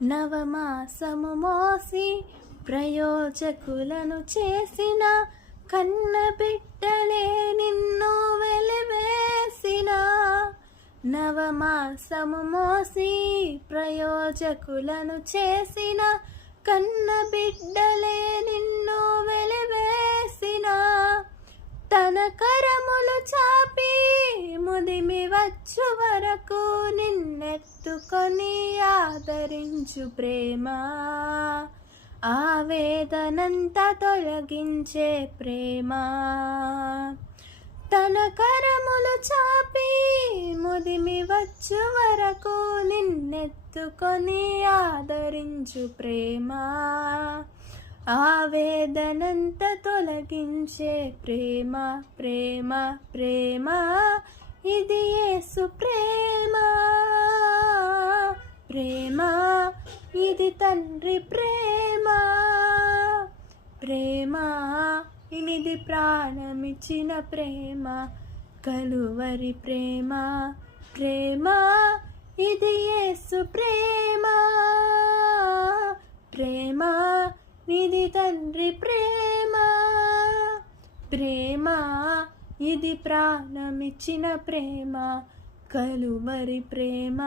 నవమాసము మోసి ప్రయోజకులను చేసిన కన్న బిడ్డలే నిన్ను వెలివేసిన. నవమాసము మోసి ప్రయోజకులను చేసిన కన్న బిడ్డలే నిన్ను వెలివేసిన. తన కరములు చాపి ముదిమి వచ్చు వరకు నిన్నెత్తుకొని ఆదరించు ప్రేమ, ఆవేదనంతా తొలగించే ప్రేమ. తన కరములు చాపి ముదిమి వచ్చు వరకు నిన్నెత్తుకొని ఆదరించు ప్రేమ, ఆవేదనంత తొలగించే ప్రేమ. ప్రేమ ప్రేమ ఇది యేసు ప్రేమ, ప్రేమ ఇది తండ్రి ప్రేమ. ప్రేమ ఇది ప్రాణమిచ్చిన ప్రేమ, కలువరి ప్రేమ. ప్రేమ ఇది యేసు ప్రేమ, ప్రేమ ఇది తండ్రి ప్రేమ. ప్రేమ ఇది ప్రాణమిచ్చిన ప్రేమ, కలువరి ప్రేమ.